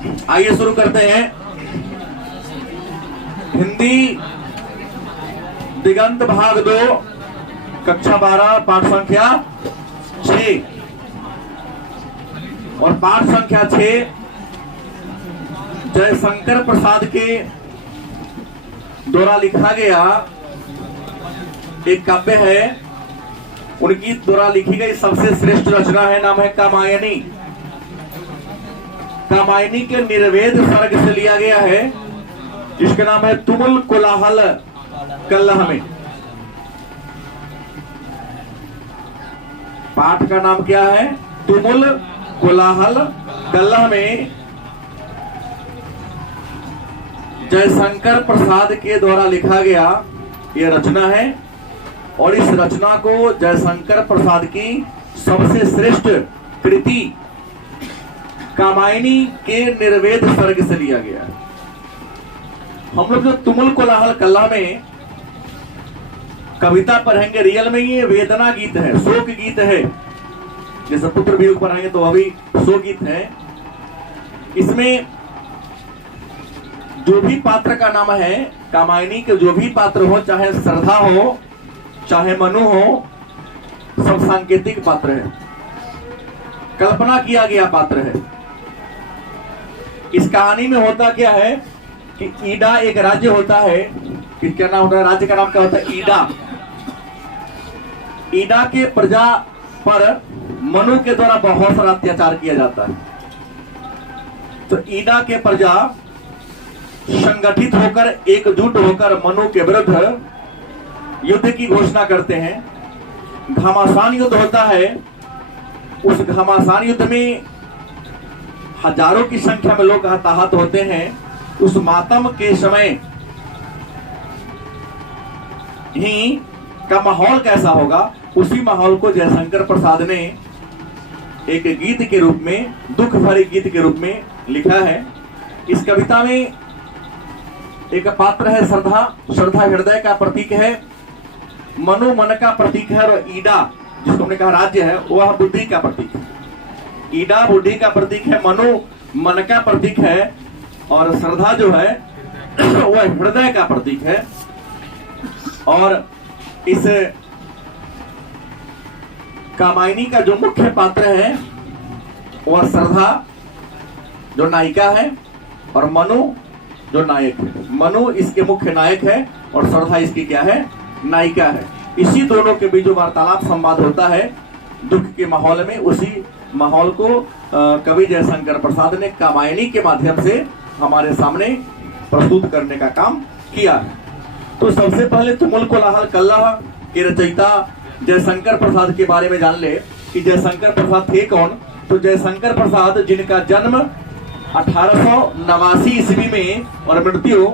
आइए शुरू करते हैं। हिंदी दिगंत भाग 2 कक्षा 12 पाठ संख्या 6 और पाठ संख्या 6 जयशंकर प्रसाद के द्वारा लिखा गया एक काव्य है। उनकी द्वारा लिखी गई सबसे श्रेष्ठ रचना है, नाम है कामायनी। कामायनी के निर्वेद सर्ग से लिया गया है, जिसका नाम है तुमुल कोलाहल कलह में। पाठ का नाम क्या है? तुमुल कोलाहल कलह में जयशंकर प्रसाद के द्वारा लिखा गया यह रचना है। और इस रचना को जयशंकर प्रसाद की सबसे श्रेष्ठ कृति कामायनी के निर्वेद सर्ग से लिया गया है। हम लोग जो तुमुल कोलाहल कलह में कविता पढ़ेंगे, रियल में ये वेदना गीत है, शोक गीत है। जैसे पुत्र वियोग पढ़ेंगे तो अभी शोक गीत है। इसमें जो भी पात्र का नाम है, कामायनी के जो भी पात्र हो, चाहे श्रद्धा हो चाहे मनु हो, सब सांकेतिक पात्र है, कल्पना किया गया पात्र है। इस कहानी में होता क्या है कि ईडा एक राज्य होता है। क्या नाम होता है? राज्य का नाम क्या होता है? ईडा। ईडा के प्रजा पर मनु के द्वारा बहुत सारा अत्याचार किया जाता है। तो ईडा के प्रजा संगठित होकर, एकजुट होकर मनु के विरुद्ध युद्ध की घोषणा करते हैं। घमासान युद्ध होता है। उस घमासान युद्ध में हजारों की संख्या में लोग हताहत होते हैं। उस मातम के समय ही का माहौल कैसा होगा, उसी माहौल को जयशंकर प्रसाद ने एक गीत के रूप में, दुख भरे गीत के रूप में लिखा है। इस कविता में एक पात्र है श्रद्धा। श्रद्धा हृदय का प्रतीक है, मनु मन का प्रतीक है, और ईडा जिसको हमने कहा राज्य है, वह बुद्धि का प्रतीक है। ईडा बुद्धि का प्रतीक है, मनु मन का प्रतीक है, और श्रद्धा जो है वह हृदय का प्रतीक है। और इस कामायनी का जो मुख्य पात्र है वह श्रद्धा जो नायिका है, और मनु जो नायक है। मनु इसके मुख्य नायक है और श्रद्धा इसकी क्या है? नायिका है। इसी दोनों के बीच जो वार्तालाप संवाद होता है दुख के माहौल में, उसी माहौल को कवि जयशंकर प्रसाद ने कामायनी के माध्यम से हमारे सामने प्रस्तुत करने का काम किया है। तो सबसे पहले तुमुल कोलाहल कलह के रचयिता जयशंकर प्रसाद के बारे में जान ले कि जयशंकर प्रसाद थे कौन। तो जयशंकर प्रसाद जिनका जन्म 1889 ईस्वी में और मृत्यु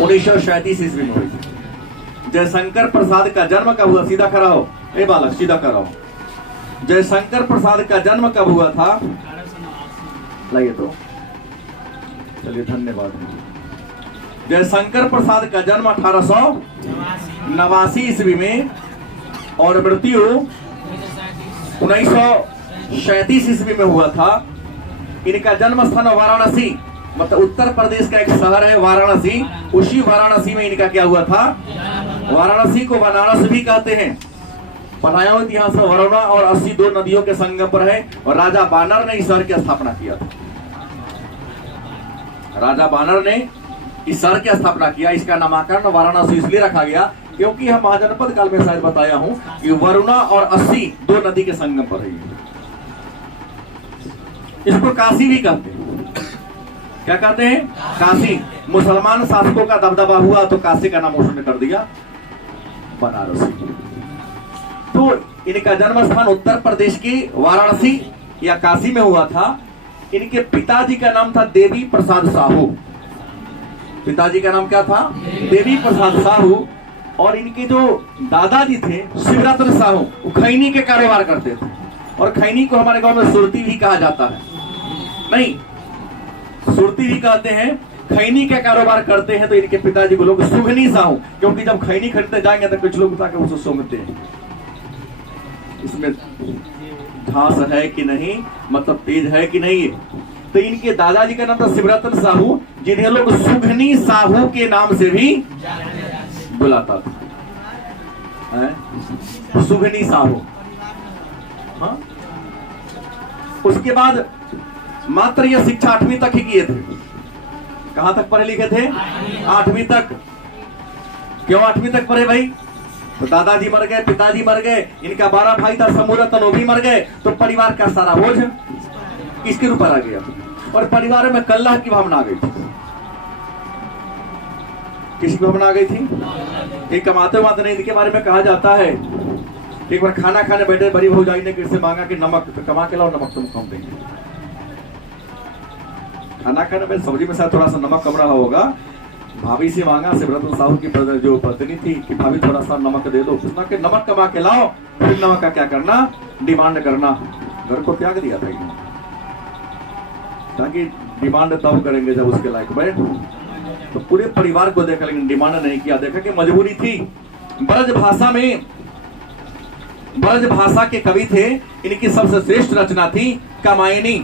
1937 ईस्वी में हुई थी। जयशंकर प्रसाद का जन्म कब हुआ? सीधा खड़ा हो, ए बालक सीधा खड़ा हो। जयशंकर प्रसाद का जन्म कब हुआ था? लाइए तो, चलिए धन्यवाद। जयशंकर प्रसाद का जन्म 1889 ईस्वी में और मृत्यु 1937 ईस्वी में हुआ था। इनका जन्म स्थान वाराणसी, मतलब उत्तर प्रदेश का एक शहर है वाराणसी। उसी वाराणसी में इनका क्या हुआ था? वाराणसी को बनारस भी कहते हैं। पढ़ाया हुआ इतिहास में वरुणा और 80 दो नदियों के संगम पर है, और राजा बानर ने इस शहर की स्थापना किया था। राजा बानर ने इस शहर की स्थापना किया। इसका नामकरण वाराणसी इसलिए रखा गया क्योंकि हम महाजनपद काल में शायद बताया हूं कि वरुणा और 80 दो नदी के संगम पर है। इसको काशी भी कहते हैं। क्या कहते हैं? काशी। मुसलमान शासकों का दबदबा हुआ तो काशी का नाम उसने कर दिया बनारसी। तो इनका जन्म स्थान उत्तर प्रदेश की वाराणसी या काशी में हुआ था। इनके पिताजी का नाम था देवी प्रसाद साहू। पिताजी का नाम क्या था? देवी प्रसाद साहू। और इनके जो दादाजी थे शिवरत्न साहू, वो खैनी के कारोबार करते थे। और खैनी को हमारे गांव में सुरती भी कहा जाता है। नहीं, सुरती भी कहते हैं। खैनी का कारोबार करते हैं तो इनके पिताजी को लोग सुगनी साहू, क्योंकि जब खैनी खरीदते जाएंगे तो कुछ लोग उठाकर उसे सूंघते हैं। इसमें घास है कि नहीं, मतलब तेज है कि नहीं, तो इनके दादाजी का नाम था शिवरतन साहू, जिन्हें लोग सुघनी साहू के नाम से भी बुलाता था। सुघनी साहू। हाँ? उसके बाद मात्र यह शिक्षा 8वीं तक ही किए थे। कहां तक पढ़े लिखे थे? 8वीं तक। क्यों 8वीं तक पढ़े भाई? तो दादाजी मर गए, पिताजी मर गए, इनका 12 भाई था, समूरतन वो भी मर गए, तो परिवार का सारा बोझ किसके ऊपर आ गया? और परिवार में कलह की भावना आ गई थी। किसकी भावना आ गई थी? ये कमाते हुए नहीं, इनके बारे में कहा जाता है एक बार खाना खाने बैठे, बड़ी भौजाई ने किससे मांगा कि नमक तो कमा के लाओ, नमक तुम कम देंगे। खाना खाने में सब्जी में शायद थोड़ा सा नमक कम रहा होगा, भाभी से मांगा, शिवरतन साहू की जो पत्नी थी कि भाभी थोड़ा सा नमक दे दो। उसने कि नमक कमा के लाओ, फिर नमक का क्या करना? डिमांड करना। घर को त्याग दिया था ताकि डिमांड तब करेंगे जब उसके लायक बने। तो पूरे परिवार को देखा लेकिन डिमांड नहीं किया। देखा कि मजबूरी थी। ब्रज भाषा में, ब्रज भाषा के कवि थे, इनकी सबसे श्रेष्ठ रचना थी कामायनी।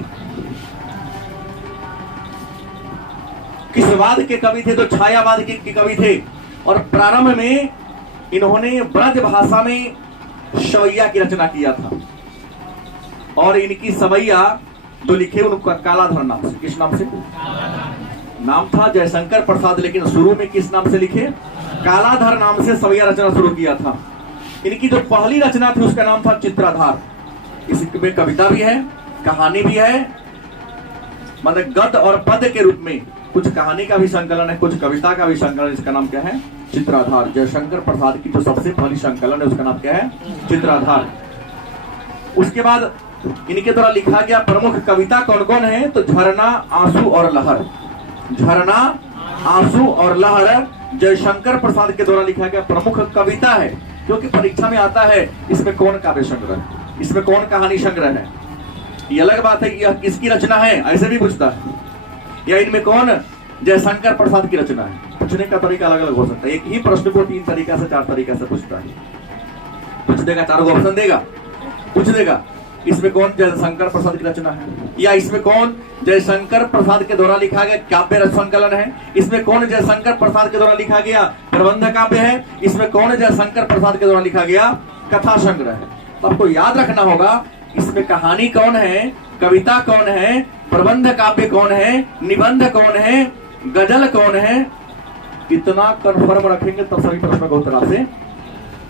किसवाद के कवि थे तो छायावाद के कवि थे। और प्रारंभ में इन्होंने ब्रज भाषा में सवैया की रचना किया था। और इनकी सवैया जो लिखे उनका कालाधर नाम से। किस नाम से? नाम था जयशंकर प्रसाद, लेकिन शुरू में किस नाम से लिखे? कालाधर नाम से सवैया रचना शुरू किया था। इनकी जो पहली रचना थी उसका नाम था चित्राधार। इसमें कविता भी है, कहानी भी है, मतलब गद्य और पद्य के रूप में कुछ कहानी का भी संकलन है, कुछ कविता का भी संकलन। इसका नाम क्या है? चित्राधार। जयशंकर प्रसाद की जो सबसे पहली संकलन है उसका नाम क्या है? चित्राधार। उसके बाद इनके द्वारा लिखा गया प्रमुख कविता कौन कौन है? तो झरना, आंसू और लहर। झरना, आंसू और लहर जयशंकर प्रसाद के द्वारा लिखा गया प्रमुख कविता है। क्योंकि परीक्षा में आता है इसमें कौन काव्य संग्रह है, इसमें कौन कहानी संग्रह है। ये अलग बात है यह किसकी रचना है, ऐसे भी पूछता है। या इनमें कौन जयशंकर प्रसाद की रचना है। पूछने का तरीका अलग अलग हो सकता है। एक ही प्रश्न को 3 तरीका से 4 तरीका से पूछता है। पूछ देगा, 4 को ऑप्शन देगा, पूछ देगा इसमें कौन जयशंकर प्रसाद की रचना है, या इसमें कौन जयशंकर प्रसाद के द्वारा लिखा गया काव्य संकलन है, इसमें कौन जयशंकर प्रसाद के द्वारा लिखा गया प्रबंध काव्य है, इसमें कौन जयशंकर प्रसाद के द्वारा लिखा गया कथा संग्रह है। तो आपको याद रखना होगा इसमें कहानी कौन है, कविता कौन है, प्रबंध काव्य कौन है, निबंध कौन है, गजल कौन है। इतना कन्फर्म रखेंगे तब सभी प्रश्नों का उत्तर आपसे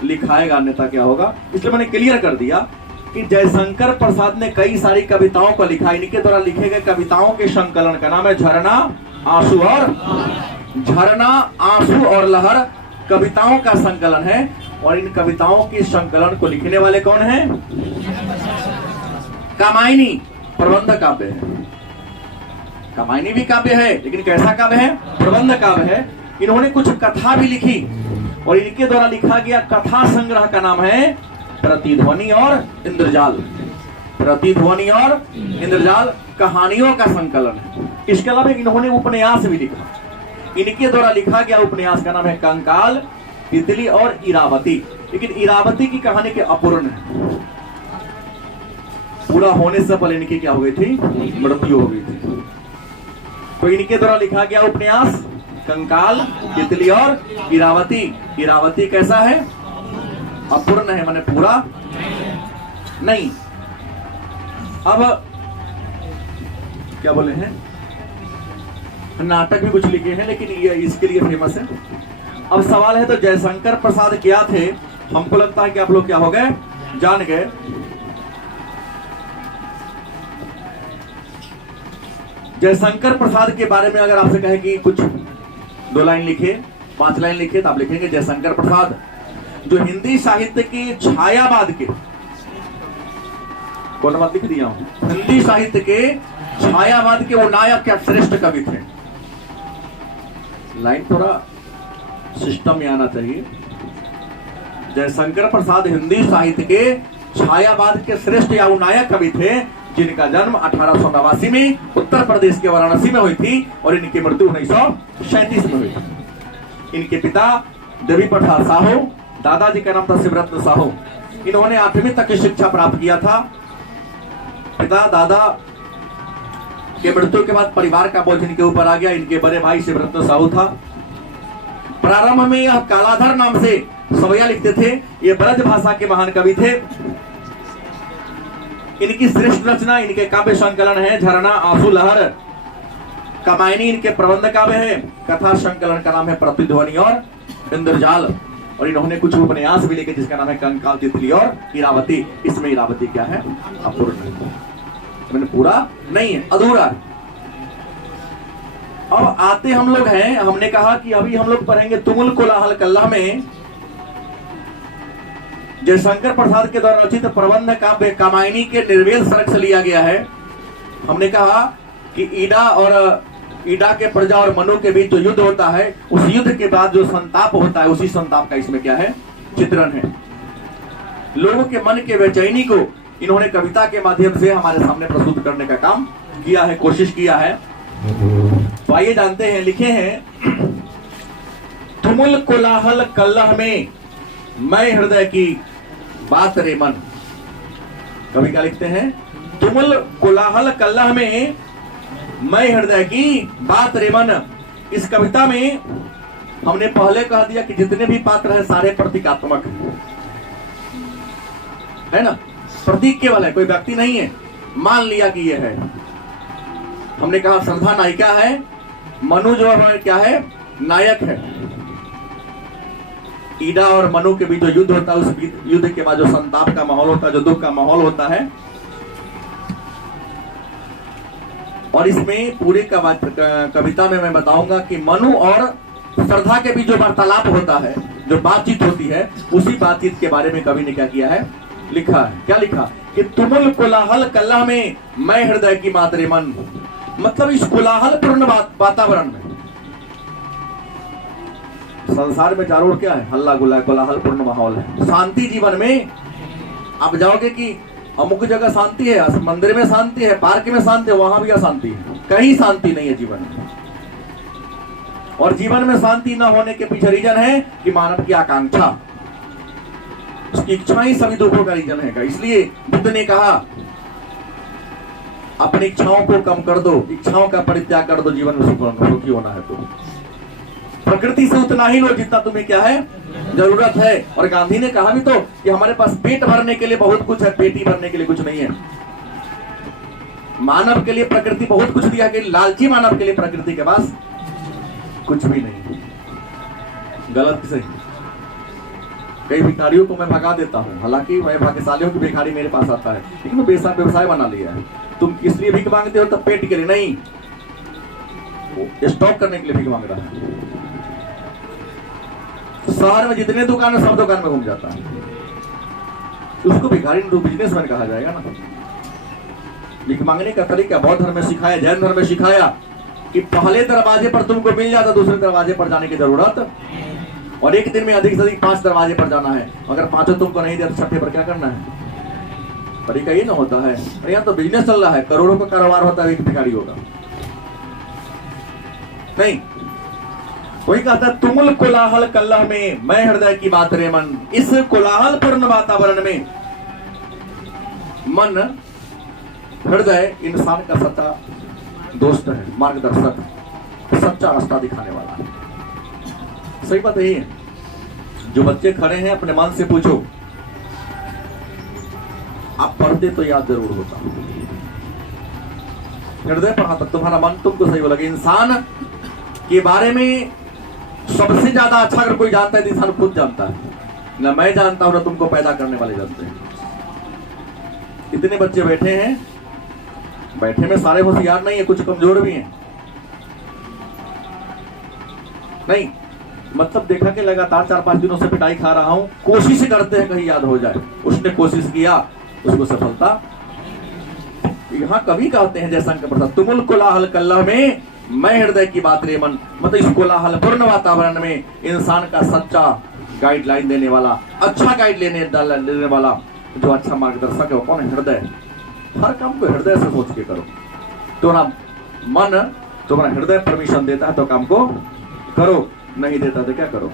लिखाएगा, अन्यथा क्या होगा। इसलिए मैंने क्लियर कर दिया कि जयशंकर प्रसाद ने कई सारी कविताओं को लिखा। इनके द्वारा लिखे गए कविताओं के संकलन का नाम है झरना, आंसू और झरना, आंसू और लहर कविताओं का संकलन है। और इन कविताओं के संकलन को लिखने वाले कौन हैं? कामायनी प्रबंध काव्य है। कामायनी भी काव्य है, लेकिन कैसा काव्य है? प्रबंध काव्य है। इन्होंने कुछ कथा भी लिखी और इनके द्वारा लिखा गया कथा संग्रह का नाम है प्रतिध्वनि और इंद्रजाल। प्रतिध्वनि और इंद्रजाल कहानियों का संकलन है। इसके अलावा इन्होंने उपन्यास भी लिखा। इनके द्वारा लिखा गया उपन्यास का नाम है कंकाल, तितली और इरावती। लेकिन इरावती की कहानी के अपूर्ण है। पूरा होने से पहले इनकी क्या हो गई थी? मृत्यु हो गई थी। तो इनके द्वारा लिखा गया उपन्यास कंकाल, तितली और इरावती। इरावती कैसा है? अपूर्ण है, माने पूरा नहीं। अब क्या बोले हैं, नाटक भी कुछ लिखे हैं, लेकिन ये इसके लिए फेमस है। अब सवाल है तो जयशंकर प्रसाद क्या थे? हमको लगता है कि आप लोग क्या हो गए, जान गए। जयशंकर प्रसाद के बारे में अगर आपसे कहे कि कुछ 2 लाइन लिखे, 5 लाइन लिखे, तो आप लिखेंगे जयशंकर प्रसाद जो हिंदी साहित्य के छायावाद के, कौन बात लिख दिया हूं, हिंदी साहित्य के छायावाद के वो नायक क्या श्रेष्ठ कवि थे। लाइन थोड़ा सिस्टम में आना चाहिए। जयशंकर प्रसाद हिंदी साहित्य के छायावाद के श्रेष्ठ या नायक कवि थे, जिनका जन्म 1889 में उत्तर प्रदेश के वाराणसी में हुई थी और इनकी मृत्यु 1937 में हुई थी। इनके पिता देवी प्रसाद साहू, दादाजी का नाम था शिवरत्न साहू। इन्होंने 8वीं तक की शिक्षा प्राप्त किया था। पिता दादा कि मृत्यु के बाद परिवार का बोझ इनके ऊपर आ गया। इनके बड़े भाई शिवरत्न साहू था। प्रारंभ में यह कालाधर नाम से सवैया लिखते थे। ये ब्रज भाषा के महान कवि थे। इनकी श्रेष्ठ रचना, इनके काव्य संकलन है झरना, आंसू लहर, कामायनी इनके प्रबंध काव्य है। कथा संकलन का नाम है प्रतिध्वनि और इंद्रजाल। और इन्होंने कुछ उपन्यास भी लिखे जिसका नाम है कंकाल, तितली और इरावती। इसमें इरावती क्या है? अपूर्ण, मैंने पूरा नहीं है, अधूरा है। अब आते हम लोग हैं, हमने कहा कि अभी हम लोग पढ़ेंगे तुमुल कोलाहल कल्ला में जयशंकर प्रसाद के द्वारा रचित प्रबंध काव्य कामायनी के निर्वेद सर्ग से लिया गया है। हमने कहा कि ईडा के प्रजा और मनु के बीच जो युद्ध होता है, उस युद्ध के बाद जो संताप होता है, उसी संताप का इसमें क्या है? चित्रण है। लोगों के मन के बेचैनी को इन्होंने कविता के माध्यम से हमारे सामने प्रस्तुत करने का काम किया है, कोशिश किया है। तो आइए जानते हैं। लिखे हैं तुमुल कोलाहल कल्लह में मैं हृदय की बात रे मन। कवि क्या लिखते हैं? तुमुल कोलाहल कल्लह में मैं हृदय की बात रे मन। इस कविता में हमने पहले कह दिया कि जितने भी पात्र हैं सारे प्रतीकात्मक है ना, प्रतीक केवल है, कोई व्यक्ति नहीं है। मान लिया कि ये है। हमने कहा श्रद्धा नायिका है, मनु जो है क्या है? नायक है। ईडा और मनु के बीच जो युद्ध होता है, उस युद्ध के बाद जो संताप का माहौल होता है, जो दुख का माहौल होता है, और इसमें पूरे कविता में मैं बताऊंगा कि मनु और श्रद्धा के बीच जो वार्तालाप होता है, जो बातचीत होती है, उसी बातचीत के बारे में कवि ने क्या किया है? लिखा है। क्या लिखा? कि तुमुल कोलाहल कल्ला में मैं हृदय की मातरे मन। मतलब इस कोलाहल पूर्ण वातावरण में, संसार में चारों ओर क्या है? हल्ला गुल्ला, कोलाहल पूर्ण माहौल है। शांति जीवन में आप जाओगे कि अमुक जगह शांति है, मंदिर में शांति है, पार्क में शांति है, वहां भी अशांति है। कहीं शांति नहीं है जीवन में। और जीवन में शांति न होने के पीछे रीजन है कि मानव की आकांक्षा, उसकी इच्छा ही सभी दुखों का रीजन है। इसलिए बुद्ध ने कहा अपनी इच्छाओं को कम कर दो, इच्छाओं का परित्याग कर दो, जीवन में सुखी होना है तो प्रकृति से उतना ही लो जितना तुम्हें क्या है? जरूरत है। और गांधी ने कहा भी तो कि हमारे पास पेट भरने के लिए बहुत कुछ है, पेटी भरने के लिए कुछ नहीं है। मानव के लिए प्रकृति बहुत कुछ दिया कि लालची मानव के लिए प्रकृति के पास कुछ भी नहीं। गलत से कई भिखारियों को मैं भगा देता हूं, हालांकि मैं भाग्यशाली हूं कि भिखारी मेरे पास आता है, लेकिन व्यवसाय बना लिया है। तुम इसलिए भीख मांगते हो तब पेट के लिए नहीं, स्टॉक करने के लिए भीख मांग रहा है। शहर में जितने दुकान है सब दुकान में घूम जाता है, उसको भिखारी नहीं, बिजनेसमैन कहा जाएगा ना। भीख मांगने का तरीका बौद्ध धर्म में सिखाया, जैन धर्म में सिखाया कि पहले दरवाजे पर तुमको मिल जाता, दूसरे दरवाजे पर जाने की जरूरत, और एक दिन में अधिक से अधिक 5 दरवाजे पर जाना है। अगर 5 तुमको नहीं दिया तो 6ठे पर क्या करना है? तरीका ये ना होता है। और यहाँ तो बिजनेस चल रहा है, करोड़ों का कारोबार होता है, एक भिखारी होगा नहीं। वही कहता है तुमुल कोलाहल कल्लह में मैं हृदय की बात रे मन। इस कोलाहल पूर्ण वातावरण में मन, हृदय इंसान का सच्चा दोस्त है, मार्गदर्शक, सच्चा रास्ता दिखाने वाला है। सही बात यही है। जो बच्चे खड़े हैं अपने मन से पूछो, आप पढ़ते तो याद जरूर होता। हृदय पढ़ा तक तुम्हारा मन तुमको सही बोला। इंसान के बारे में सबसे ज्यादा अच्छा अगर कोई जानता है तो इंसान खुद जानता है। ना मैं जानता हूं ना तुमको पैदा करने वाले जानते हैं। इतने बच्चे बैठे हैं, बैठे में सारे होशियार नहीं है, कुछ कमजोर भी हैं। नहीं मतलब देखा कि लगातार 4-5 दिनों से पिटाई खा रहा हूं, कोशिश करते हैं कहीं याद हो जाए। उसने कोशिश किया, उसको सफलता। यहाँ कवि कहते हैं जयशंकर प्रसाद तुमुल कोलाहल कल्लह में मैं हृदय की बात रे मन। मतलब इस कोलाहल पूर्ण वातावरण में इंसान का सच्चा गाइडलाइन देने वाला, अच्छा गाइड लेने वाला, जो अच्छा मार्गदर्शक है वो कौन है? हृदय। हर काम को हृदय से सोच के करो। तुम्हारा मन, तुम्हारा हृदय परमिशन देता है तो काम को करो, नहीं देता तो क्या करो?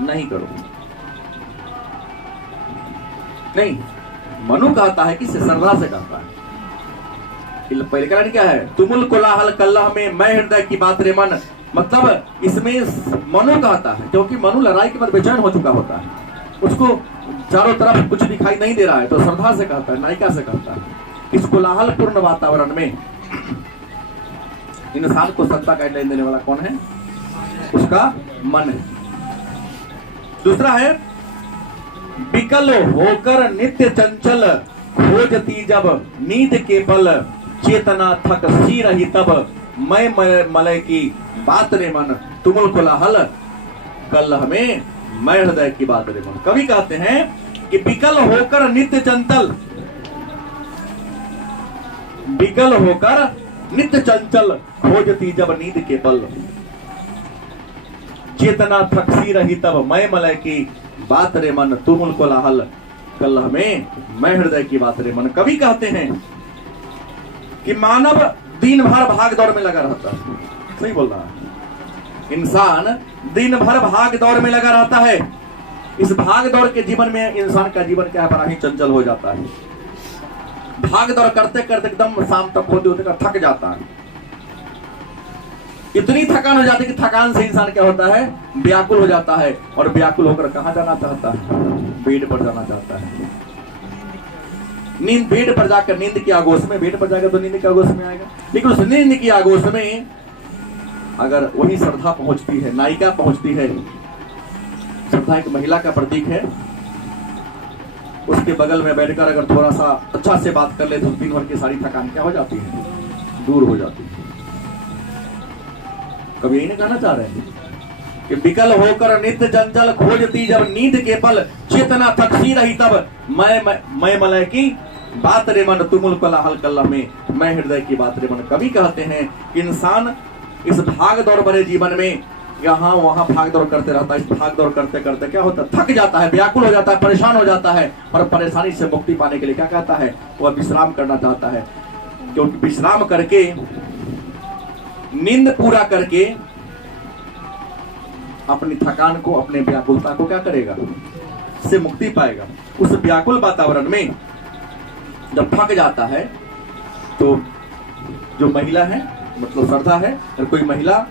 नहीं करो। नहीं, मनु कहता है कि श्रद्धा से कहता है। पहले का लाइन क्या है? तुमुल कोलाहल कल्लह में मैं हृदय की बात रे मन। मतलब इसमें मनु कहता है, क्योंकि मनु लड़ाई के बाद बेचैन हो चुका होता है, उसको चारों तरफ कुछ दिखाई नहीं दे रहा है, तो श्रद्धा से कहता है, नायिका से कहता है। इस कोलाहल पूर्ण वातावरण में इंसान को सत्ता का लेन देने वाला कौन है? उसका मन है। दूसरा है विकल होकर नित्य चंचल खोजती जब नींद के पल चेतना थक सी रही तब मैं मलय की बात रे मन तुमुल कोलाहल कल्लह में मैं हृदय की बात रे मन। कवि कहते हैं कि विकल होकर नित्य चंचल, विकल होकर नित्य चंचल खोजती जब नींद के पल चेतना थक सी रही तब मैं मलय की बात रे मन तुमुल कोलाहल कल्लह में मैं हृदय की बात रे मन। कवि कहते हैं कि मानव दिन भर भाग दौड़ में लगा रहता है। सही बोल रहा है। इंसान दिन भर भाग दौड़ में लगा रहता है। इस भाग दौड़ के जीवन में इंसान का जीवन क्या है? बड़ा ही चंचल हो जाता है। भाग दौड़ करते करते एकदम शाम तक होते होते थक जाता है। इतनी थकान हो जाती है कि थकान से इंसान क्या होता है? व्याकुल हो जाता है। और व्याकुल होकर कहां जाना चाहता है? बेड पर जाना चाहता है। नींद, बेड पर जाकर नींद की आगोश में, बेड पर जाकर तो नींद की आगोश में आएगा, लेकिन उस नींद की आगोश में अगर वही श्रद्धा पहुंचती है, नायिका पहुंचती है। श्रद्धा एक महिला का प्रतीक है। उसके बगल में बैठकर अगर थोड़ा सा अच्छा से बात कर ले तो दिन भर की सारी थकान क्या हो जाती है? दूर हो जाती है। कभी यही नहीं कहना चाह रहे हैं कि विकल होकर नित्य चंचल खोजती जब नींद के पल चेतना थक सी रही तब मैं मलय की बात रे मन तुमुल कोलाहल कल्लह में मैं हृदय की बात रे मन। कवि कहते हैं कि इंसान इस भाग दौड़ भरे जीवन में यहाँ वहां भाग दौड़ करते रहता है। इस भाग दौड़ करते करते क्या होता है? थक जाता है, व्याकुल हो जाता है, परेशान हो जाता है। और परेशानी से मुक्ति पाने के लिए क्या कहता है? वह विश्राम करना चाहता है। क्योंकि विश्राम करके, नींद पूरा करके अपनी थकान को, अपने व्याकुलता को क्या करेगा? से मुक्ति पाएगा। उस व्याकुल वातावरण में जब थक जाता है तो जो महिला है, मतलब श्रद्धा है, अगर कोई महिला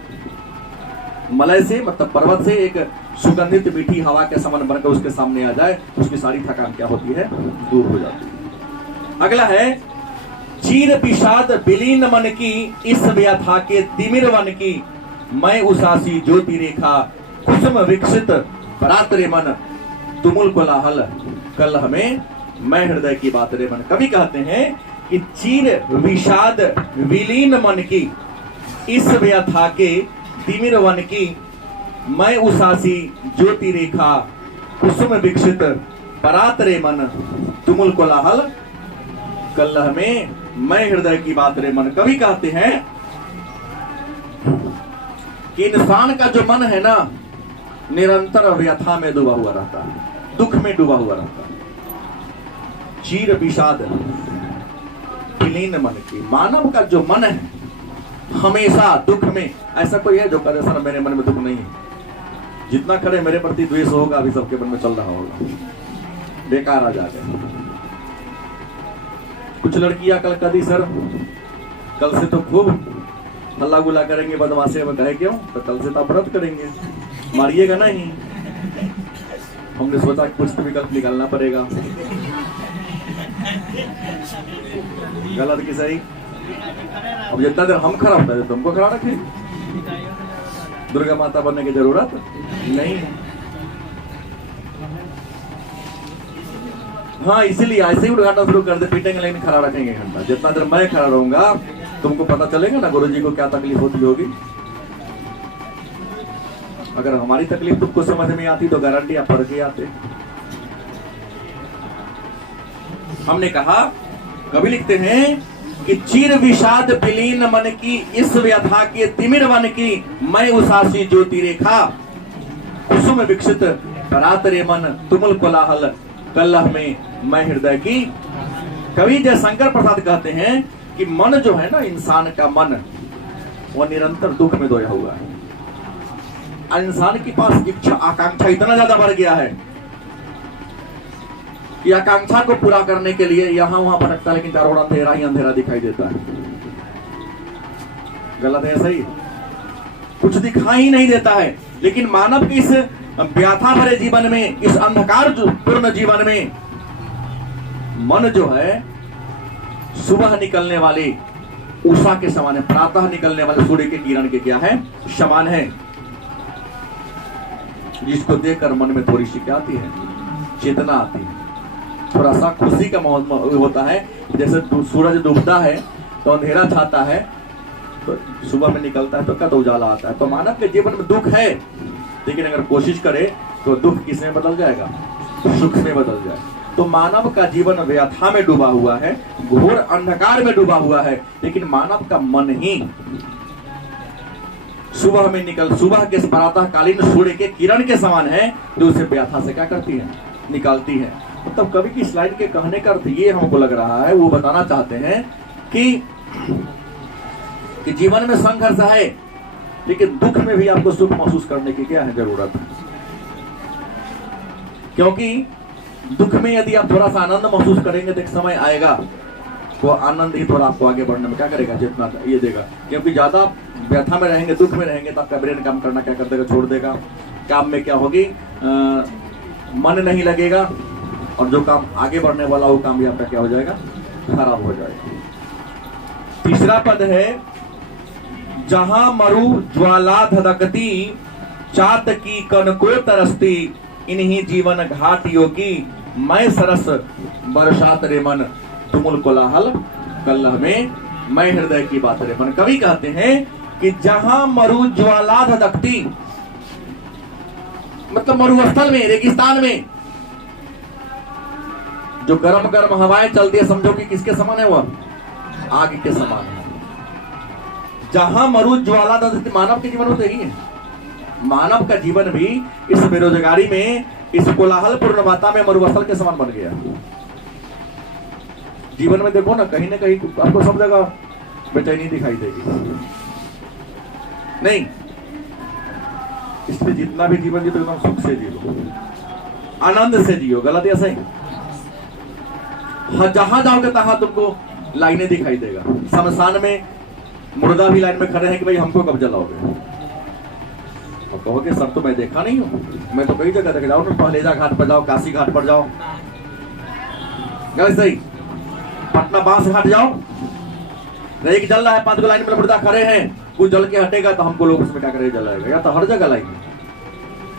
मलय से, मतलब पर्वत से एक सुगंधित मीठी हवा के समान बनकर उसके सामने आ जाए, उसकी सारी थकान क्या होती है? दूर हो जाती है। अगला है चीर विषाद विलीन मन की इस व्यथा के तिमिर वन की मैं उसासी ज्योति रेखा कुसुम विकसित परात रे मन तुमुल कोलाहल कल्लह में मैं हृदय की बात रे मन। कवि कहते हैं कि चीर विषाद विलीन मन की इस व्यथा के तिमिर वन की मैं उसासी ज्योति रेखा कुसुम विकसित परात रे मन तुमुल कोलाहल कल्लह में मैं हृदय की बात रे मन। कवि कहते हैं कि इंसान का जो मन है ना, निरंतर व्यथा में डूबा हुआ रहता है, दुख में डूबा हुआ रहता है। चीर विषाद विलीन मन की, मानव का जो मन है हमेशा दुख में। ऐसा कोई है जो कहे सर मेरे मन में दुख नहीं है? जितना खड़े मेरे प्रति द्वेष होगा अभी सबके मन में चल रहा होगा, बेकार आ जाएगा। कुछ लड़कियां कल कदी सर कल से तो खूब हल्ला गुल्ला करेंगे, बदमाशी में कहे क्यों? तो कल से तो आप व्रत करेंगे, मारिएगा नहीं। हमने सोचा कि कुछ तो विकल्प निकालना पड़ेगा। गलत कि सही? अब जितना देर हम खड़ा होता है तुमको खड़ा रखें। दुर्गा माता बनने की जरूरत नहीं। हाँ, इसीलिए ऐसे ही उद्घाटन शुरू कर दे, पीटेंगे लेकिन खड़ा रखेंगे घंटा। जितना देर मैं खड़ा रहूंगा तुमको पता चलेगा ना गुरुजी को क्या तकलीफ होती होगी। अगर हमारी तकलीफ तुमको समझ में आती तो गारंटी आप पढ़ के आते। हमने कहा, कवि लिखते हैं कि चीर विषाद विलीन मन की इस व्यथा के तिमिर वन की मैं उसासी ज्योति रेखा कुसुम विकसित परात रे मन तुमुल कोलाहल कल्लह में मैं हृदय की। कवि जयशंकर प्रसाद कहते हैं कि मन जो है ना, इंसान का मन, वो निरंतर दुख में धोया हुआ है। और इंसान के पास इच्छा, आकांक्षा इतना ज्यादा बढ़ गया है कि आकांक्षा को पूरा करने के लिए यहां वहां भटकता है, लेकिन चारों ओर अंधेरा ही अंधेरा दिखाई देता है। गलत है, सही? कुछ दिखाई ही नहीं देता है। लेकिन मानव के इस व्याथा भरे जीवन में, इस अंधकार पूर्ण जीवन में मन जो है सुबह निकलने वाले उषा के समान है, प्रातः निकलने वाले सूर्य के किरण के क्या है, समान है, जिसको देखकर मन में थोड़ी सी क्या आती है, चेतना आती है, थोड़ा सा खुशी का माहौल होता है। जैसे सूरज डूबता है तो अंधेरा छाता है, तो सुबह में निकलता है तो कद उजाला आता है। तो मानव के जीवन में दुख है, लेकिन अगर कोशिश करे तो दुख किस में बदल जाएगा, सुख में बदल जाएगा। तो मानव का जीवन व्यथा में डूबा हुआ है, घोर अंधकार में डूबा हुआ है, लेकिन मानव का मन ही सुबह के प्रातःकालीन सूर्य के किरण के समान है, जो उसे व्यथा से क्या करती है, निकालती है। मतलब कवि की स्लाइड के कहने का अर्थ ये हमको लग रहा है, वो बताना चाहते हैं कि जीवन में संघर्ष है, लेकिन दुख में भी आपको सुख महसूस करने की क्या है, जरूरत है। क्योंकि दुख में यदि आप थोड़ा सा आनंद महसूस करेंगे तो एक समय आएगा वो आनंद ही थोड़ा आपको आगे बढ़ने में क्या करेगा, जितना ये देगा। क्योंकि ज्यादा व्यथा में रहेंगे, दुख में रहेंगे, तो आपका ब्रेन काम करना क्या कर देगा, छोड़ देगा। काम में क्या होगी, मन नहीं लगेगा, और जो काम आगे बढ़ने वाला वो काम भी आपका क्या हो जाएगा, खराब हो जाएगा। तीसरा पद है, जहां मरु ज्वाला धधकती, चात की कनको तरसती, इन्हीं जीवन घाट योगी, मैं सरस बरसात रे मन, तुमुल कोलाहल कल्लह में, मैं हृदय की बात रे मन। कवि कहते हैं कि जहां मरु ज्वाला धधकती, मतलब मरुस्थल में, रेगिस्तान में जो गर्म गर्म हवाएं चलती है, समझो कि किसके समान है, वह आग के समान है। जहां मरु ज्वाला धधकती, मानव के जीवन में तो यही है। मानव का जीवन भी इस बेरोजगारी में, इस कोलाहलपूर्ण वाता में मरुस्थल के समान बन गया। जीवन में देखो ना कहीं आपको सब जगह बेचैनी दिखाई देगी, नहीं? इसलिए जितना भी जीवन जियो एकदम सुख से जियो, आनंद से जियो। गलत या सही? जहां जाओगे तहां तुमको लाइनें दिखाई देगा। शमशान में मुर्दा भी लाइन में खड़े हैं कि भाई हमको कब जलाओगे, और कहोगे सर तो मैं देखा नहीं हूं, मैं तो कई जगह देख जाओ ना, पहलेजा घाट पर जाओ, काशी घाट पर जाओ, गलत सही, पटना बांस घाट जाओ, एक जल रहा है, 5 लाइन में मुर्दा खड़े हैं, कुछ जल के हटेगा तो हमको लोग उसमें क्या करेगा, जलाएगा। या तो हर जगह लाइन,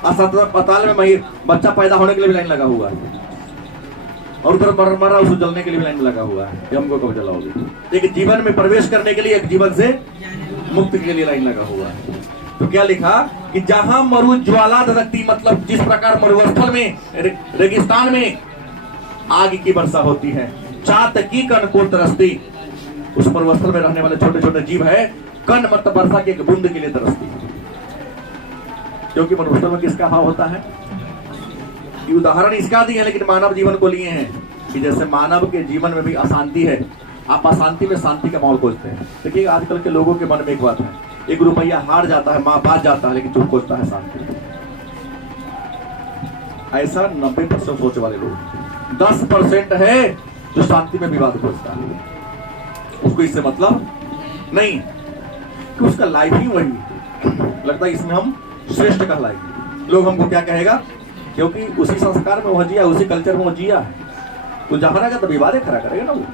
अस्पताल में बच्चा पैदा होने के लिए भी लाइन लगा हुआ है, और उधर मर रहा उसको जलने के लिए भी लाइन लगा हुआ है कि हमको कब जलाओगे। एक जीवन में प्रवेश करने के लिए, एक जीवन से मुक्ति के लिए लाइन लगा हुआ है। तो क्या लिखा कि जहां मरु ज्वाला धधकती, मतलब जिस प्रकार मरुस्थल में, रेगिस्तान में आग की वर्षा होती है, चात की कनको तरसती, उस मरुस्थल में रहने वाले छोटे छोटे जीव है, कण मतलब वर्षा की एक बूंद के लिए तरसती है। क्योंकि मरुस्थल में किसका भाव होता है, ये उदाहरण इसका दिए हैं, लेकिन मानव जीवन को लिए हैं कि जैसे मानव के जीवन में भी अशांति है, आप अशांति में शांति का माहौल खोजते हैं। देखिए आजकल के लोगों के मन में एक बात है, 1 रुपया हार जाता है, माँ बाज जाता है, लेकिन जो खोजता है शांति। ऐसा 90% सोच वाले लोग, 10% है जो शांति में विवाद खोजता है। उसको इससे मतलब नहीं कि उसका लाइफ ही वही लगता है, इसमें हम श्रेष्ठ कहलाएंगे। लोग हमको क्या कहेगा, क्योंकि उसी संस्कार में वह जिया, उसी कल्चर में वह जिया है, तो जहां रहेगा तो विवाद खड़ा करेगा ना वो,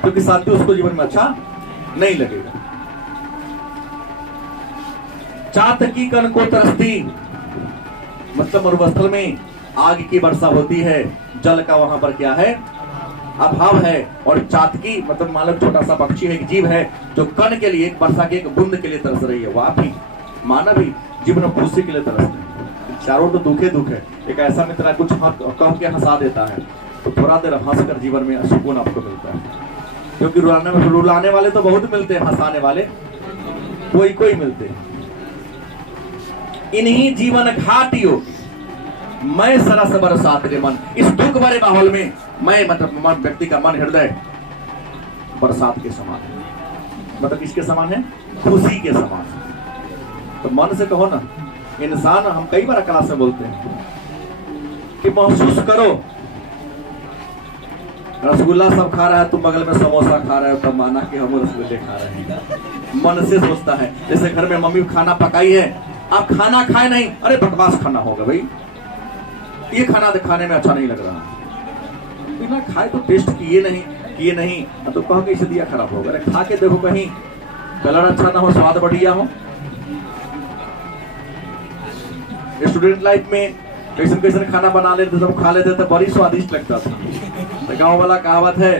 क्योंकि शांति उसको जीवन में अच्छा नहीं लगेगा। चात की कनको तरसती, मतलब मरुस्थल में आग की वर्षा होती है, जल का वहां पर क्या है, अभाव है। और चातकी मतलब मानव छोटा सा पक्षी है, एक जीव है जो कण के लिए, एक वर्षा के एक बूंद के लिए तरस रही है। वह भी मानव ही जीवन खुशी के लिए तरसते हैं। चारों तो दुखे दुख है। एक ऐसा मित्र कुछ कह के हंसा देता है तो थोड़ा देर हंसकर जीवन में सुकून आपको मिलता है। क्योंकि रुलाने वाले तो बहुत मिलते हैं, हंसाने वाले कोई कोई मिलते हैं। इन्हीं जीवन घाटियों मैं सरस बरसात रे मन, इस दुख भरे माहौल में मैं मतलब व्यक्ति का मन, हृदय बरसात के समान है। मतलब किसके समान है, खुशी के समान है। तो मन से कहो ना, इंसान, हम कई बार क्लास में बोलते हैं कि महसूस करो रसगुल्ला सब खा रहा है, तुम बगल में समोसा खा रहे हो, तब माना कि हम रसगुल्ले खा रहे हैं। मन से सोचता है। जैसे घर में मम्मी खाना पकाई है, आप खाना खाए नहीं, अरे बकवास खाना होगा भाई, ये खाना खाने में अच्छा नहीं लग रहा, बिना खाए तो टेस्ट किए नहीं तो कहो कि इसे दिया खराब होगा। अरे खा के देखो, कहीं कलर अच्छा ना हो, स्वाद बढ़िया हो। स्टूडेंट लाइफ में कैसे कैसे खाना बना लेते, सब खा लेते तो बड़ी स्वादिष्ट लगता था। तो गाँव वाला कहावत है,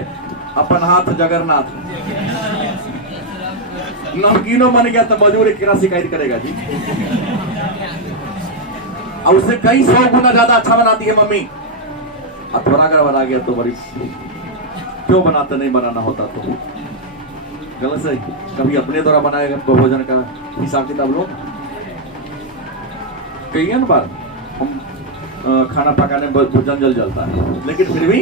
अपन हाथ जगन्नाथ। नमकीनो बन गया तो मजबूर क्या शिकायत करेगा जी। और उससे कई 100 गुना ज्यादा अच्छा बनाती है मम्मी। अब थोड़ा अगर बना गया तो बड़ी क्यों बनाते, नहीं बनाना होता तो गलत सही। कभी अपने द्वारा बनाएगा भोजन का हिसाब किताब लो। कई है ना बार हम खाना पकाने भोजन जल जलता है, लेकिन फिर भी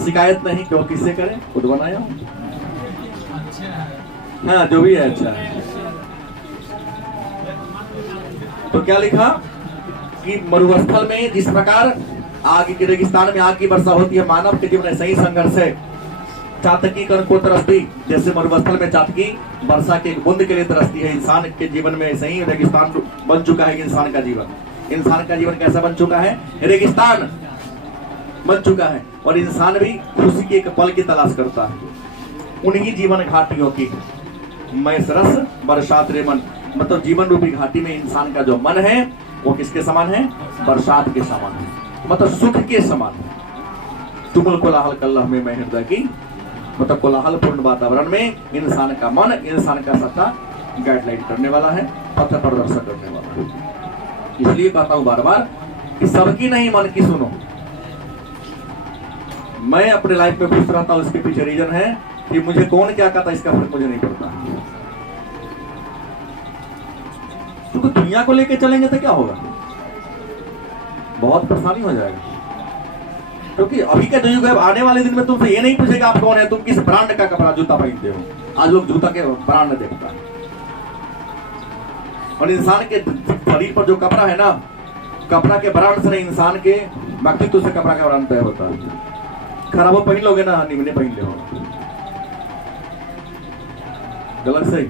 शिकायत नहीं, क्यों किससे करें, खुद बनाया। हाँ जो भी है अच्छा है। तो क्या लिखा कि मरुस्थल में जिस प्रकार आग के रेगिस्तान में आग की वर्षा होती है, मानव के जीवन में सही संघर्ष है। चातकी कण को तरसती, जैसे मरुस्थल में चातकी वर्षा के एक बूंद के लिए तरसती है, इंसान के जीवन में सही रेगिस्तान बन चुका है। इंसान का जीवन कैसा बन चुका है, रेगिस्तान बन चुका है। और इंसान भी खुशी के एक पल की तलाश करता है। उन्हीं जीवन घाटियों की मैं सरस बरसात रे मन, मतलब जीवन रूपी घाटी में इंसान का जो मन है वो किसके समान है, बरसात के समान है, मतलब सुख के समान है। तुमुल कोलाहल कल्लह में मैं हृदय की, मतलब कोलाहल पूर्ण वातावरण में इंसान का मन, इंसान का सत्ता गाइडलाइन करने वाला है, पथ प्रदर्शन करने वाला है। इसलिए कहता हूं बार बार कि सबकी नहीं, मन की सुनो। मैं अपने लाइफ में खुश रहता हूं, इसके पीछे रीजन है कि मुझे कौन क्या कहता इसका फर्क मुझे नहीं पड़ता। क्योंकि दुनिया को लेके चलेंगे तो क्या होगा, बहुत परेशानी हो जाएगा। क्योंकि अभी का जो युग है, आने वाले दिन में तुमसे ये नहीं पूछेगा आप कौन है, तुम किस ब्रांड का कपड़ा जूता पहनते हो। आज लोग जूता के ब्रांड देखता है। और इंसान के शरीर पर जो कपड़ा है ना, कपड़ा के ब्रांड से नहीं, इंसान के व्यक्तित्व से कपड़ा का ब्रांड तय होता है। खराब हो पहन लोगे ना, निमने पहन ले हो, गलत सही।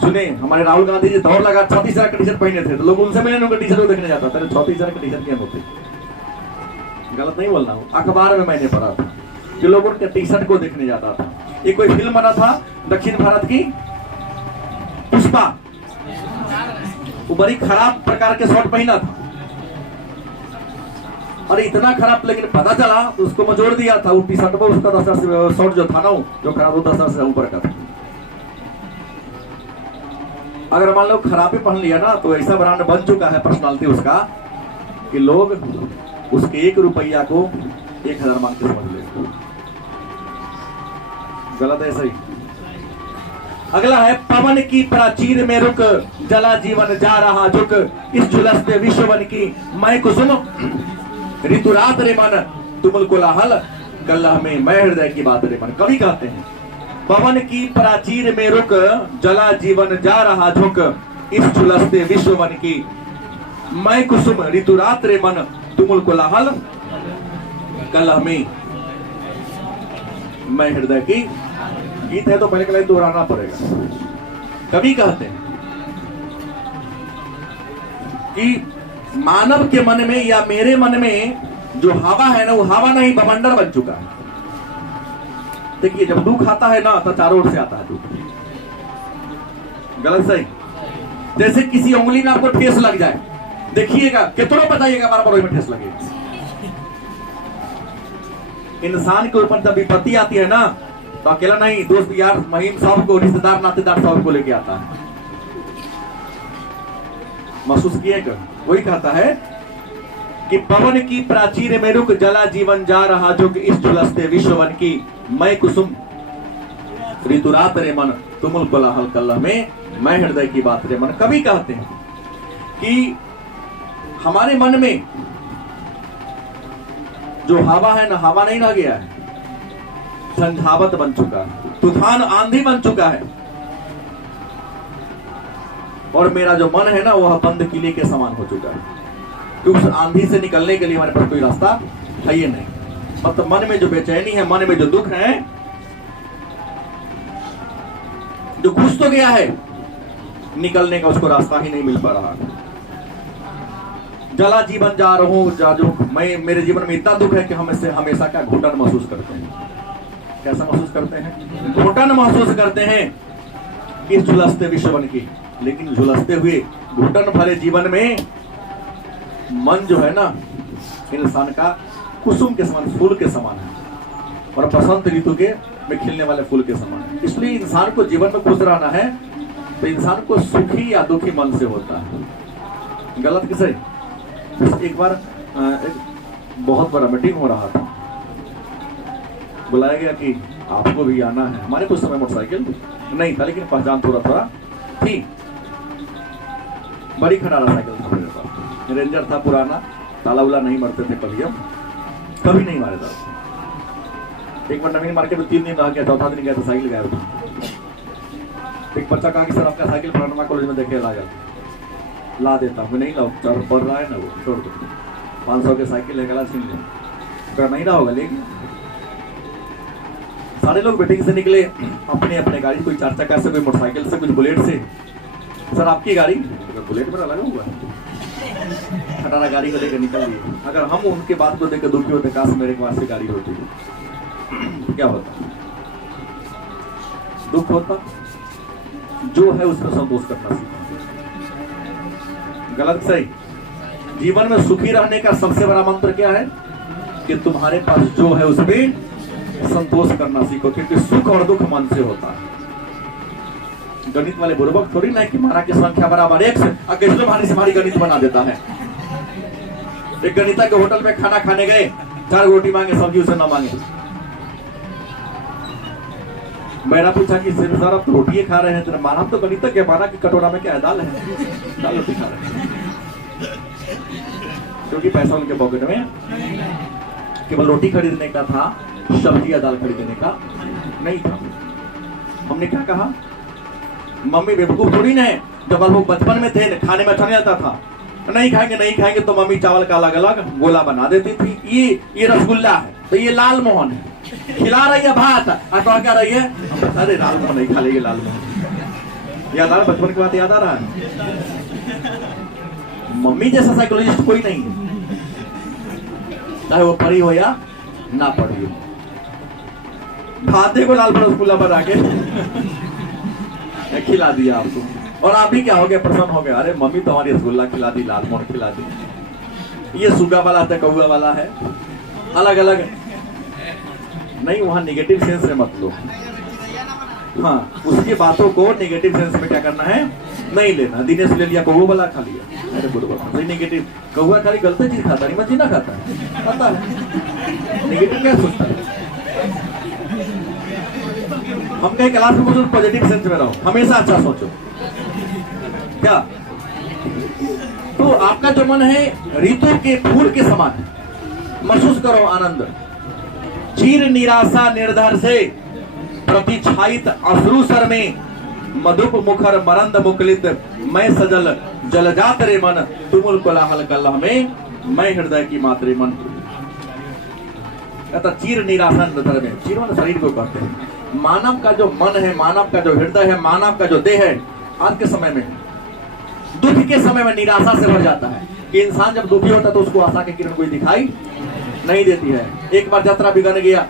सुने, हमारे राहुल गांधी जी दौड़ लगा 36,000 का टी शर्ट पहने थे, तो लोग उनसे मिलने उनका टी शर्ट देखने जाता था। 36,000 का टी शर्ट क्या होते, गलत नहीं बोल रहा हूँ। अखबार में मैंने पढ़ा था कि लोग उनके टी शर्ट को देखने जाता था। एक कोई फिल्म बना था दक्षिण भारत की, पुष्पा, वो बड़ी खराब प्रकार के शर्ट पहना था। अरे इतना खराब, लेकिन पता चला तो उसको मजोड़ दिया था। वो टी शर्ट पर उसका 10,000 शर्ट जो था ना, जो खराब होता 10,000 से ऊपर का था। अगर मान लो खराबी पहन लिया ना, तो ऐसा ब्रांड बन चुका है पर्सनालिटी उसका कि लोग उसके 1 रुपया को 1,000 मान के समझ ले। गलत है, सही। अगला है, पवन की प्राचीर में रुक, जला जीवन जा रहा झुक, इस झुलसते विश्व वन की मैं कुसुम, ऋतुरात रे मन, तुमुल कोलाहल कल्लह में मैं हृदय की बात रे मन। कवि कहते हैं, पवन की प्राचीर में रुक, जला जीवन जा रहा झुक, इस झुलसते विश्व वन की मैं कुसुम, ऋतुरात रे मन, तुमुल कोलाहल कल्लह में मैं हृदय की। गीत है तो पहले के लिए दोहराना पड़ेगा। कवि कहते हैं कि मानव के मन में या मेरे मन में जो हवा है ना, वो हवा नहीं बवंडर बन चुका है। देखिए, जब दुख आता है ना तो चारों ओर से आता है दुख, गलत सही। जैसे किसी उंगली में आपको ठेस लग जाए, देखिएगा कितना बताइएगा बार बार में ठेस लगेगा। इंसान के ऊपर जब विपत्ति आती है ना, तो अकेला नहीं, दोस्त यार महीम सबको, रिश्तेदार नातेदार सबको लेके आता है। महसूस किएगा। वही कहता है कि पवन की प्राचीर में रुक, जला जीवन जा रहा झुक, इस झुलसते विश्व वन की मैं कुसुम, ऋतुरात रे मन, तुमुल कोलाहल कल्लह में मैं हृदय की बात रे मन। कवि कहते हैं कि हमारे मन में जो हवा है ना, हवा नहीं रह गया है, झंझावत बन चुका है, तूफान आंधी बन चुका है। और मेरा जो मन है ना, वह बंद किले के समान हो चुका है। कि उस आंधी से निकलने के लिए हमारे पास कोई रास्ता है ये नहीं। मतलब मन में जो बेचैनी है, मन में जो दुख है, जो घुस तो गया है, निकलने का उसको रास्ता ही नहीं मिल पा रहा। जला जीवन जा रहा हूं, जा जो मैं, मेरे जीवन में इतना दुख है कि हम इससे हमेशा क्या घुटन महसूस करते हैं। कैसा महसूस करते हैं? घुटन महसूस करते हैं इस झुलसते विश्वन की। लेकिन झुलसते हुए घुटन भरे जीवन में मन जो है ना, इंसान का कुसुम के समान, फूल के समान है, और बसंत ऋतु के में खिलने वाले फूल के समान है। इसलिए इंसान को जीवन में खुश रहना है तो इंसान को सुखी या दुखी मन से होता है। गलत किसे? एक बार एक बहुत बड़ा मीटिंग हो रहा था, बुलाया गया कि आपको भी आना है। हमारे कुछ समय मोटरसाइकिल नहीं था, लेकिन पहचान थोड़ा थोड़ा थी। बड़ी खटारा साइकिल था मेरे पास, रेंजर था पुराना, ताला उला नहीं मारते थे कभी, हम कभी नहीं मारे था। एक बार नवीन मार्केट में 3 दिन रह गया, चौथा दिन गया तो साइकिल गायब था। एक बच्चा कहा कि सर आपका साइकिल फलाना कॉलेज में देखे ला देता हूँ। नहीं लाओ, बढ़ रहा है ना, वो छोड़ दो, 500 के साइकिल है, गला छीन ले, नहीं रहा होगा। लेकिन सारे लोग मीटिंग से निकले अपने अपने गाड़ी, कोई 4 चक्का से, कोई मोटरसाइकिल से, कुछ बुलेट से। सर आपकी गाड़ी? बुलेट मेरा लगा हुआ है। खटारा गाड़ी को लेकर निकल लिए। अगर हम उनके बात को देकर दुखी होते, काश मेरे पास से गाड़ी होती, क्या होता? दुख होता। जो है उसमें संतोष करना सीखो। गलत सही? जीवन में सुखी रहने का सबसे बड़ा मंत्र क्या है? कि तुम्हारे पास जो है उसमें संतोष करना सीखो, क्योंकि सुख और दुख मन से होता है। गणित वाले बुर्बक थोड़ी ना कि माना की संख्या बराबर 1 से अकेले भारी से भारी गणित बना देता है। एक गणिता के होटल में खाना खाने गए, 4 रोटी मांगे, सब्जी उसे ना मांगे। मैंने पूछा कि सर आप तो रोटी खा रहे हैं, तो माना तो गणित के माना कि कटोरा में क्या है? दाल है, दाल रोटी खा रहे हैं। क्योंकि पैसा उनके पॉकेट में केवल रोटी खरीदने का था, सब्जी या दाल खरीदने का नहीं था। हमने क्या कहा? मम्मी बेवकूफ थोड़ी ना है, जब लोग बचपन में थे खाने में अच्छा नहीं आता था, नहीं खाएंगे तो मम्मी चावल का अलग अलग गोला बना देती थी। ये रसगुल्ला है तो ये लाल मोहन है, खिला रही है भात, कह क्या रही है? अरे लाल मोहन नहीं खा लेगी, लाल मोहन। याद आ रहा? बचपन की बात याद आ रहा है? मम्मी जैसा साइकोलॉजिस्ट कोई नहीं है, चाहे वो पढ़ी हो या ना पढ़ी हो। भाते को लाल रसगुल्ला बना के खिला दिया आपको, और आप भी क्या हो गए? प्रसन्न हो गए। अरे मम्मी तो हमारी रसगुल्ला खिला दी, लाल मोहन खिला दी। ये सुगा वाला था, कौआ वाला है, अलग अलग नहीं। वहां नेगेटिव सेंस में मत लो। हाँ, उसकी बातों को नेगेटिव सेंस में क्या करना है? नहीं लेना। दिनेश ले लिया, कौआ वाला खा लिया, अरे बुढ़वा नेगेटिव। कौआ खाली गलत चीज खाता, नहीं मछली ना खाता है, पता है नेगेटिव क्या सोचता है। हम कहीं क्लास में पॉजिटिव सेंस में रहो, हमेशा अच्छा सोचो। क्या? तो आपका जो मन है ऋतु के फूल के समान, महसूस करो आनंद। चीर निराशा निर्धर से प्रतिछायित अश्रु सर में, मधुप मुखर मरंद मुकलित, मैं सजल जलजात रे मन, तुमुल कोलाहल कलह में, मैं हृदय की मातृ मन। कहता चीर निराशा निर्धर में, चीर मन शरीर को कहते हैं। मानव का जो मन है, मानव का जो हृदय है, मानव का जो देह है, आज के समय में दुख के समय में निराशा से भर जाता है। कि इंसान जब दुखी होता है तो उसको आशा की किरण कोई दिखाई नहीं देती है। एक बार यात्रा बिगड़ गया,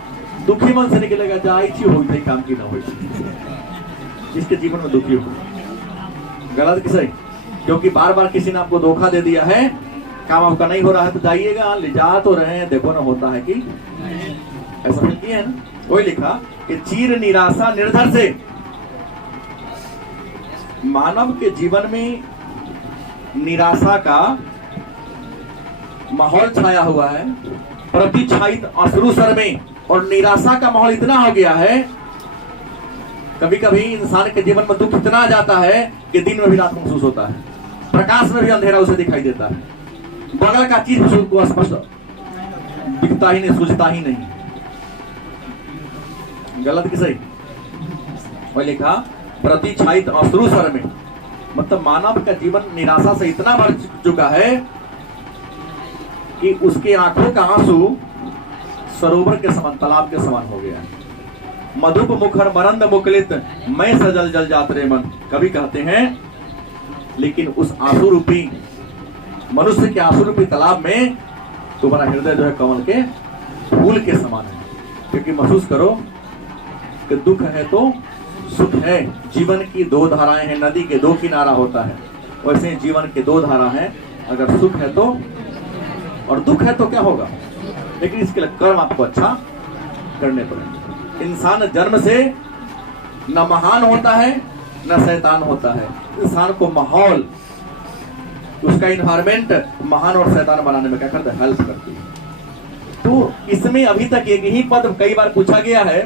दुखी मन से निकलेगा, जाई छी होई थी काम की ना होई, इसके जीवन में दुखी हो। गलत किसे? क्योंकि बार बार किसी ने आपको धोखा दे दिया है, काम आपका नहीं हो रहा है, तो जाइएगा, ले जा तो रहे हैं, देखो ना होता है कि ऐसा मिलती है ना। वही लिखा कि चीर निराशा निर्धर से। मानव के जीवन में निराशा का माहौल छाया हुआ है, प्रतिछायित अश्रु सर में, और निराशा का माहौल इतना हो गया है, कभी कभी इंसान के जीवन में दुख इतना आ जाता है कि दिन में भी रात महसूस होता है, प्रकाश में भी अंधेरा उसे दिखाई देता है, बगल का चीज उसको स्पष्ट दिखता ही नहीं, सूझता ही नहीं। गलत कि सही? वही लिखा प्रतिछायित अश्रु सर में, मतलब मानव का जीवन निराशा से इतना भर चुका है कि उसके आंखों का आंसू सरोवर के समान, तालाब के समान हो गया है। मधुप मुखर मरंद मुकलित मैं सजल जल जात रे मन, कवि कहते हैं लेकिन उस आंसू रूपी मनुष्य के आंसू रूपी तालाब में तुम्हारा हृदय जो है कमल के फूल के समान है। क्योंकि महसूस करो कि दुख है तो सुख है। जीवन की दो धाराएं हैं, नदी के दो किनारा होता है, वैसे जीवन के दो धारा हैं। अगर सुख है तो और दुख है तो क्या होगा, लेकिन इसके लिए कर्म आपको अच्छा करने पड़ेंगे। इंसान जन्म से न महान होता है न शैतान होता है। इंसान को माहौल, उसका इन्वायरमेंट महान और शैतान बनाने में क्या करता है, हेल्प करती है। तो इसमें अभी तक एक ही पद कई बार पूछा गया है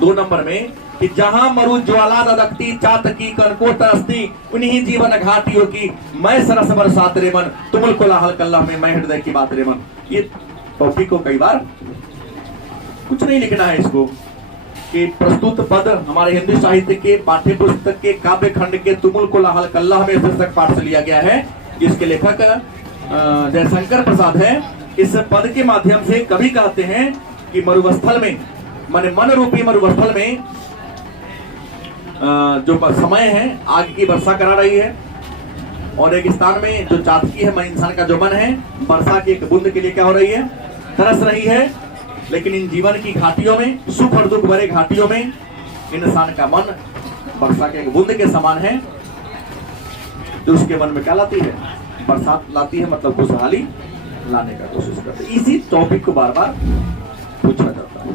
2 नंबर में कि जहां मरु ज्वाला ददकती चातकी कनको तरसती उन्हीं जीवन घाटियों की मैं सरस बरसात रे मन तुमुल कोलाहल कल्ला में मैं हृदय की बात रे मन। ये टॉपिक को कई बार कुछ नहीं लिखना है इसको कि प्रस्तुत पद हमारे हिंदी साहित्य के पाठ्य पुस्तक के काव्य खंड के तुमुल कोलाहल कल्ला में शीर्षक पाठ से लिया गया है, जिसके लेखक जयशंकर प्रसाद है। इस पद के माध्यम से कवि कहते हैं कि मरुस्थल में माने मन रूपी मरुस्थल में जो समय है आग की वर्षा करा रही है, और एक स्थान में जो चातकी है मन इंसान का जो मन है वर्षा की एक बूंद के लिए क्या हो रही है, तरस रही है। लेकिन इन जीवन की घाटियों में, सुख और दुख भरे घाटियों में इंसान का मन वर्षा के एक बूंद के समान है, जो उसके मन में क्या लाती है, बरसात लाती है, मतलब खुशहाली लाने का कोशिश करते हैं। इसी टॉपिक को बार बार पूछा जाता है।